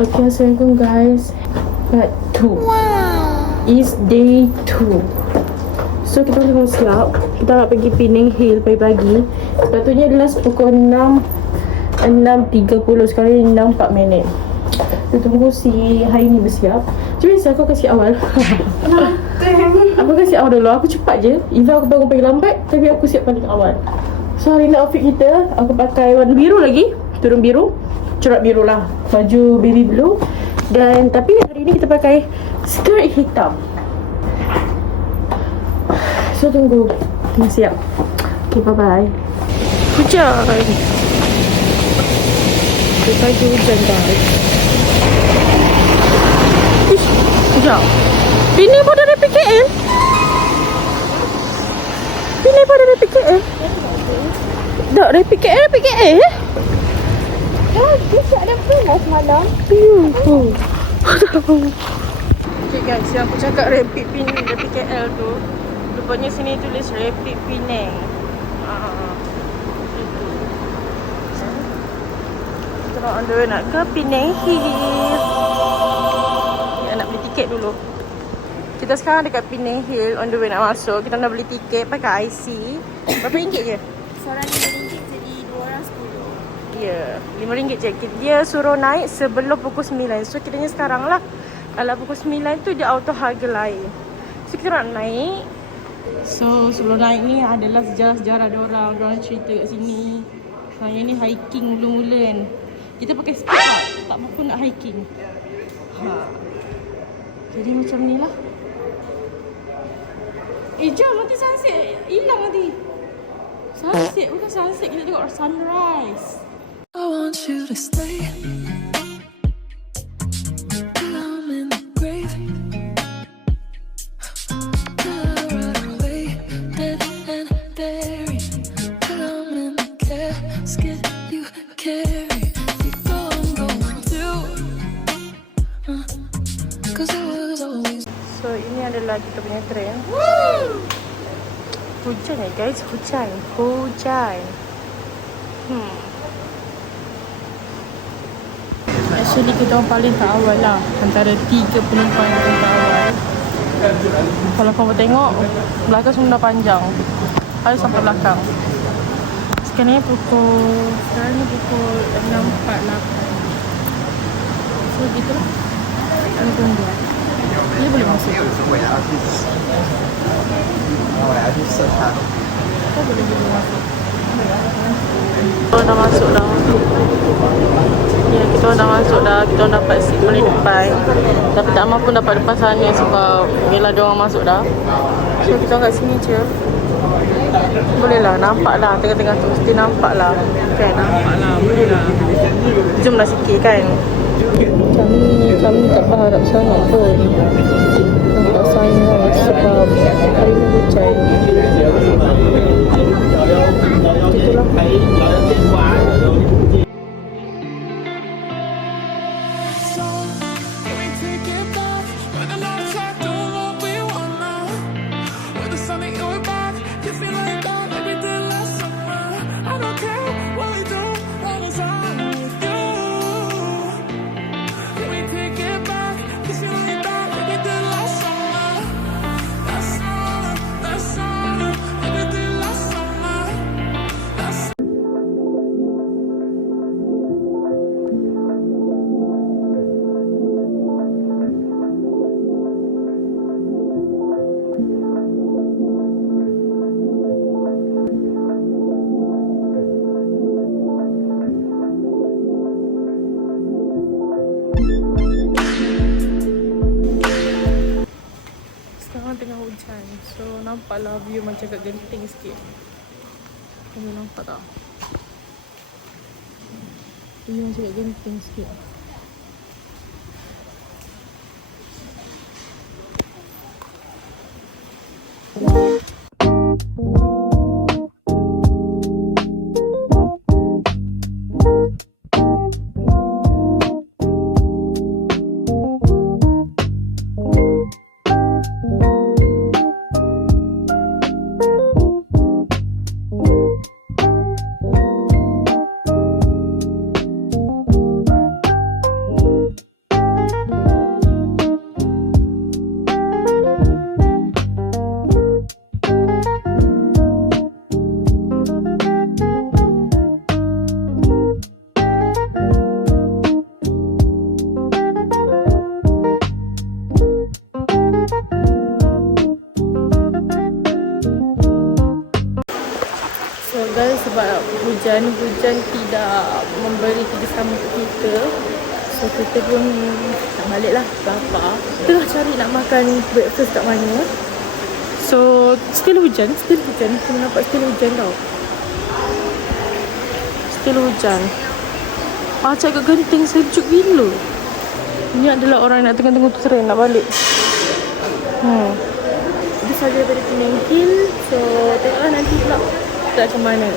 Okay, Assalamualaikum guys. Part 2 is day 2. So kita tengah siap. Kita nak pergi Penang Hill pagi-pagi. Sepatutnya adalah pukul 6.30. Sekarang ni 6.4 minit. Kita tunggu si Hai ni bersiap. Cuma biasa aku kasih awal. Aku kasih awal dulu. Aku cepat je. Even aku bangun pagi lambat, tapi aku siap paling awal. So hari ni outfit kita, aku pakai warna biru lagi. Turun biru, corak biru lah. Baju baby blue. Dan tapi hari ni kita pakai skirt hitam. So tunggu siap. Okay, bye bye. Hujan. Pagi hujan guys. Ih, sekejap. Bini pun dari PKL. Bini pun dari PKL. Tak, dari PKL. Dia siap ada pernah semalam. Okay guys, yang aku cakap Rapid Penang dari PKL tu, rupanya sini tulis Rapid Penang. Itu. Kita nak on the way nak ke Penang Hill. Ya, nak beli tiket dulu. Kita sekarang dekat Penang Hill, on the way nak masuk. Kita nak beli tiket pakai IC. Berapa ringgit je? Seorang RM5 jadi 2 orang 10. Ya, RM5 je. Dia suruh naik sebelum pukul 9. So kitanya sekarang lah. Kalau pukul 9 tu dia auto harga lain. So kita nak naik. So sebelum naik ni adalah sejarah-sejarah orang cerita kat sini. Yang ni hiking mula-mula kan. Kita pakai skirt, tak mampu nak hiking. Jadi macam ni lah. Jom nanti sunset hilang nanti. Sunset bukan sunset, kita tengok sunrise. I want you to stay till I'm in the grave, till I rot away, dead and buried, till I'm in the casket you carry. Before I'm going to, 'cause I was always. So ini adalah kita punya train. Hujan ya guys, hujan. Actually kita orang paling tak awal lah. Antara 3 penumpang yang paling tak awal. Kalau kamu tengok, belakang semua dah panjang. Ada sampai belakang. Sekarang ni pukul 6.48. So gitu lah. Kita tunggu. Dia boleh masuk. Kau boleh masuk. Kita dah masuk dah. Ya, kita dah masuk dah. Kita dapat seat paling depan. Tapi tak mampu dapat depan sana sebab bila dia orang masuk dah. So kita kat sini je. Boleh lah, nampak lah tengah-tengah tu. Mesti nampak lah. Kan, nampak lah. Boleh lah. Zoom lah sikit kan. Kami tak berharap sangat pun. Nampak sangat sebab hari ni hujan. Itulah. Tengah hujan. So nampaklah view macam kat Genting sikit. Kamu nampak tak? View macam kat Genting sikit. hujan tidak memberi kerjasama untuk kita. So kita pun nak balik lah ke apa. Tengah cari nak makan breakfast kat mana. So still hujan. Kita nampak still hujan tau. Still hujan. Macam kat Genting sejuk gila. Ini adalah orang yang nak tengah-tengah tu train nak balik. Itu saja dari Penang Hill. So tengoklah nanti pula kita macam mana.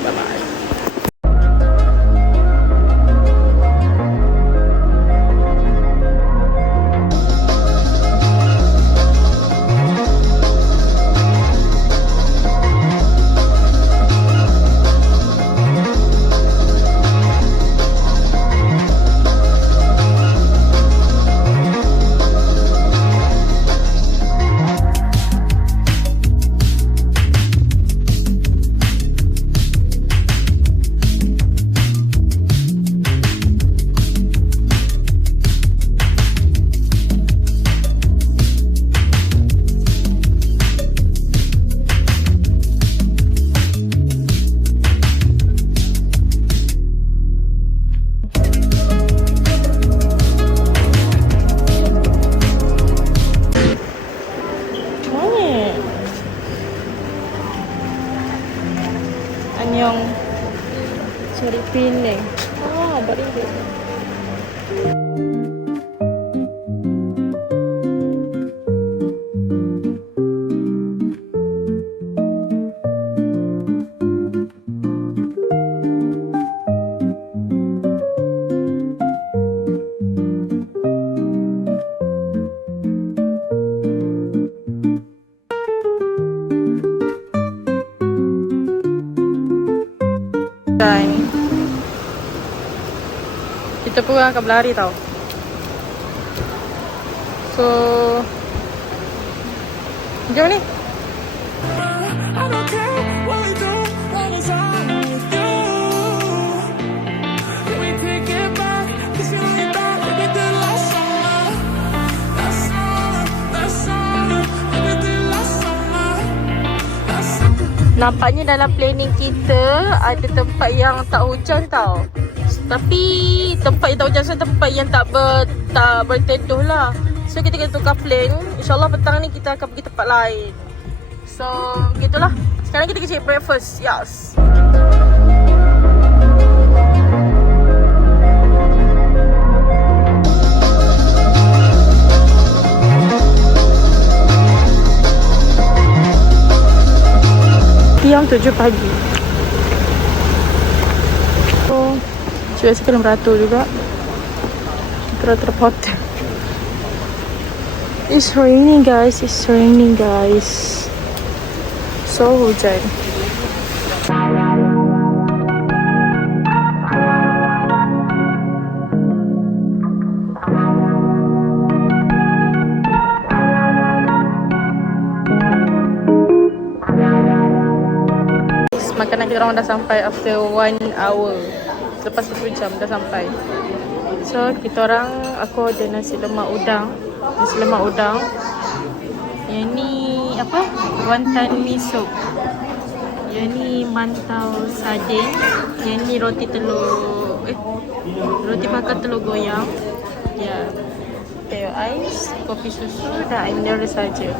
Bye bye. Anyong cari Penang. Baring dia. Kita pun akan berlari tau. So jom ni. I don't care what we do when it's all with you. Can we take it back? 'Cause you only back like we did last summer. Last summer, like we did last summer. Last summer. Nampaknya dalam planning kita ada tempat yang tak hujan tau. Tapi tempat yang tak hujan, tempat yang tak berteduh lah. So kita kena tukar plan. InsyaAllah petang ni kita akan pergi tempat lain. So begitulah. Sekarang kita cari breakfast. Yes. Jam 7 pagi. So biasa kena beratur juga. Beratur hotel. It's raining guys. So hujan. Makanan kita orang dah sampai after 1 hour. Lepas 1 jam dah sampai. So kita orang, aku ada nasi lemak udang. Yang ni apa? Wonton mee soup. Yang ni mantau sardin. Yang ni roti bakar telur goyang. Ya. Teh ais, kopi susu dan air saja.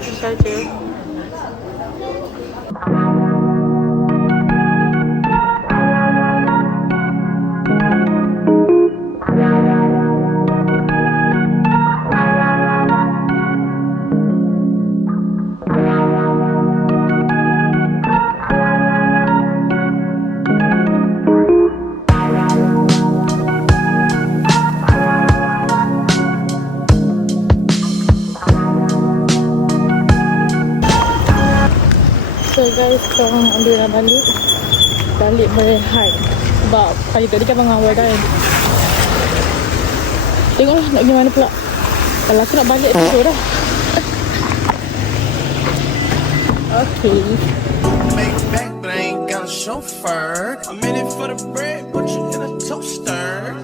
Itu saja. So guys, korang ambil dah balik berehat. Sebab pagi tadi kan mengawal kan. Tengoklah nak pergi mana pula. Kalau aku nak balik tidur dah. Okay. Make back, but I ain't got a chauffeur. I'm in it for the bread, but you in a toaster.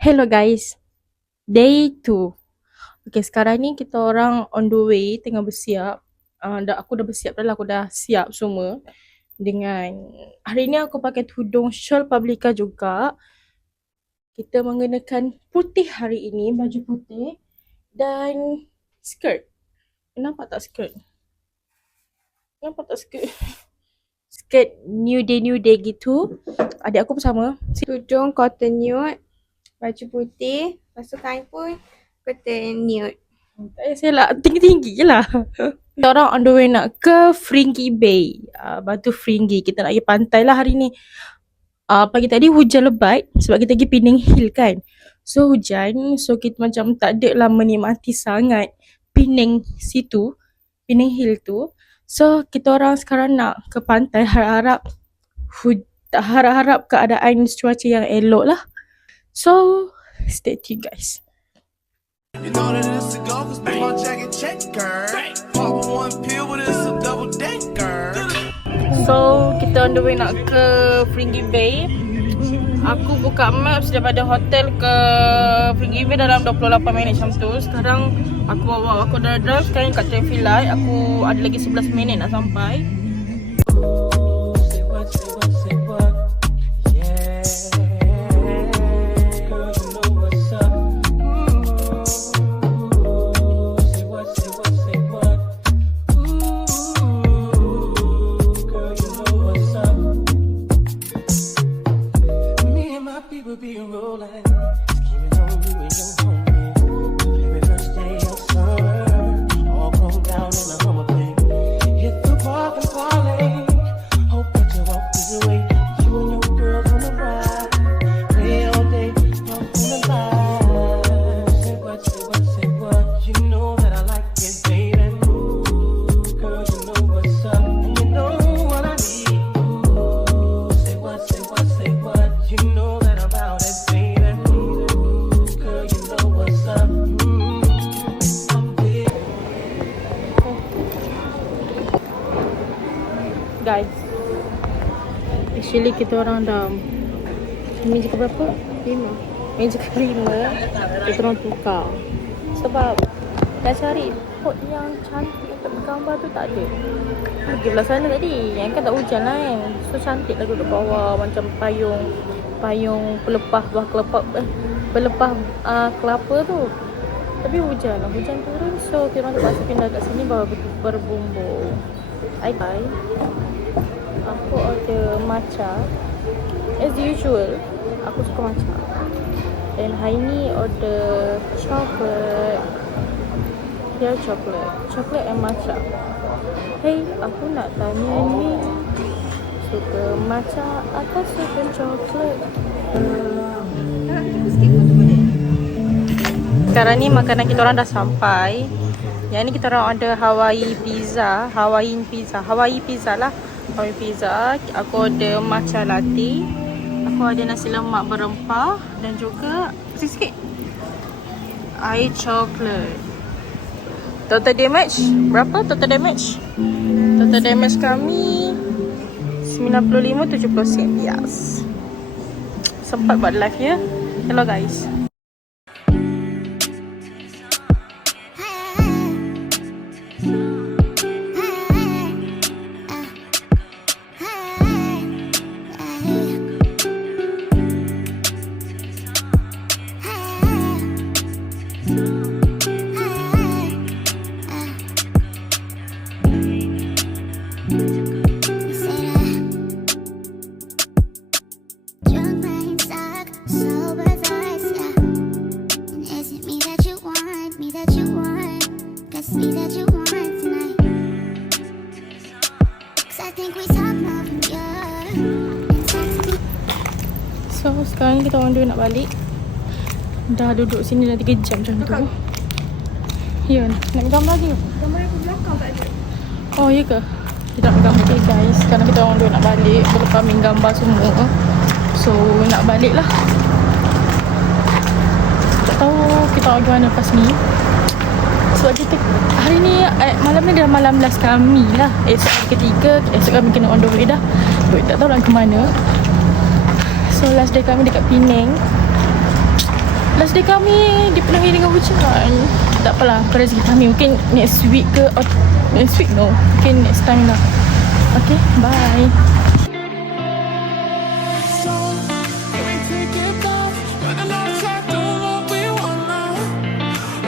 Hello guys. Day 2. Okay, sekarang ni kita orang on the way, tengah bersiap. Aku dah bersiap dah lah. Aku dah siap semua. Dengan hari ni aku pakai tudung shawl Publica juga. Kita mengenakan putih hari ini, baju putih dan skirt. Nampak tak skirt? Nampak tak skirt? Skirt new day gitu. Adik aku bersama. Tudung cotton nude, baju putih, lepas tu kain pun cotton nude. Tak payah selak, tinggi-tinggi je lah. Kita orang on the way nak ke Fringy Bay. Batu Fringy. Kita nak pergi pantai lah hari ni. Pagi tadi hujan lebat sebab kita pergi Penang Hill kan. So hujan, so kita macam tak ada lah menikmati sangat Penang situ, Penang Hill tu. So kita orang sekarang nak ke pantai, harap-harap keadaan cuaca yang elok lah. So stay tuned guys. You know that it's a go, cause my jacket checker. Pop one pill, but it's a double decker. So kita on the way nak ke Fringy Bay. Aku buka maps daripada hotel ke Fringy Bay dalam 28 minit macam tu. Sekarang aku dah drive sekarang kat traffic light. Aku ada lagi 11 minit nak sampai. Guys, actually kita orang dah meja ke berapa? 5. Meja ke 5 kita orang tukar sebab dah cari spot yang cantik untuk bergambar tu tak ada. Pergi belah sana tadi, yang kan tak hujan lah kan. So cantik lah duduk bawah macam payung pelepah buah kelapa, pelepah kelapa tu. Tapi hujan turun, so kita orang terpaksa pindah kat sini baru berbumbung. Bye. Aku order matcha. As usual, aku suka matcha. Dan hari ni order chocolate. Pure chocolate. Chocolate and matcha. Hey, aku nak tanya ni, suka matcha atau suka chocolate? Sekarang ni makanan kita orang dah sampai. Yang ni kita orang order Hawaii pizza lah. Hawaii pizza. Aku order matcha latte. Aku ada nasi lemak berempah dan juga sikit air coklat. Total damage berapa? Total damage kami 95.70 sen. Yes. Sempat buat live ya. Hello guys. So sekarang kita orang dua nak balik. Dah duduk sini dah 3 jam macam tu. Ya, nak gambar lagi. Gambar yang belakang tak ada. Oh ya ke? Kita nak gambar lagi guys. Sekarang kita orang dua nak balik. Lepas ambil gambar semua. So nak balik lah. Tak tahu kita nak pergi mana lepas ni. Sebab kita hari ni malam ni dah malam last kami lah. Esok hari ketiga. Esok kami kena on the way dah. Tak tahu nak ke mana. So last day kami dekat Penang. Last day kami dipenuhi dengan hujan. tak apalah, kau rezeki kami. Mungkin next week ke, next week no, mungkin next time lah. Okay, bye. So, can we take it off? When the lights are doing what we want now.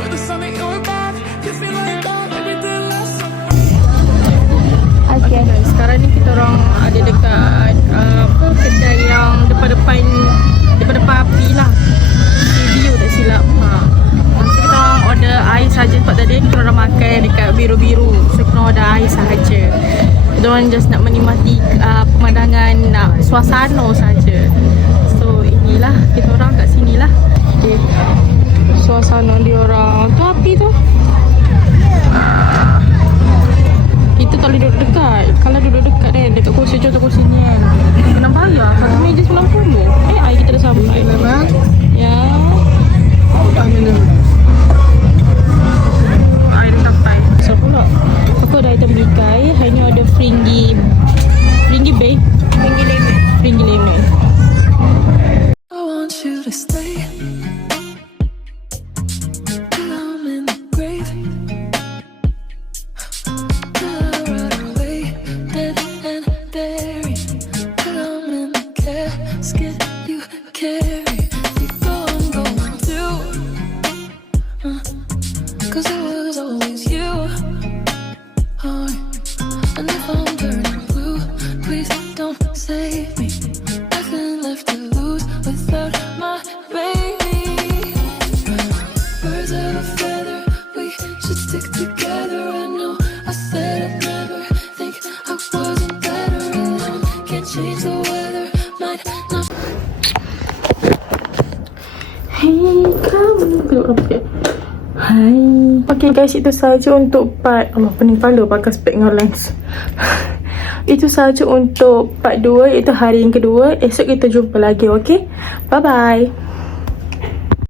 With the sun at your back, kiss me like that, like we did last summer. Okay guys, sekarang ni kita orang ada dekat kedai yang depan-depan api lah. View tak silap. So kita orang order air saja sebab tadi kita orang makan dekat biru-biru. So kita orang order air sahaja. Kita orang just nak menikmati pemandangan, nak suasana saja. So inilah kita orang kat sini lah. Okay. Suasana dia orang tu api tu. Kita tak boleh duduk dekat. Kalau duduk dekat kan, dekat kursi contoh kursi ni kan, kena bayar. Satu meja RM90. Air kita dah sampai. Ya. Air dah sampai. Besar pula. Aku ada item belikai. Hari ni ada fringy bay. Fringy lemon. I want you to stay. Till I'm in the grave. Till I ride away, dead and buried. Till I'm in the casket you carry. You go, I'm going to. 'Cause it was always you. Oh, and if I'm turning blue, please don't save me. Nothing left to lose without my baby. Birds of a feather, we should stick together. I know I said I'd never think I wasn't better alone. Can't change the weather, might not. Hey kamu, peluk rambut. Hai. Okay guys, itu sahaja untuk part pening kepala pakai spek dengan lens. Itu sahaja untuk part 2, iaitu hari yang kedua. Esok kita jumpa lagi, okay? Bye bye.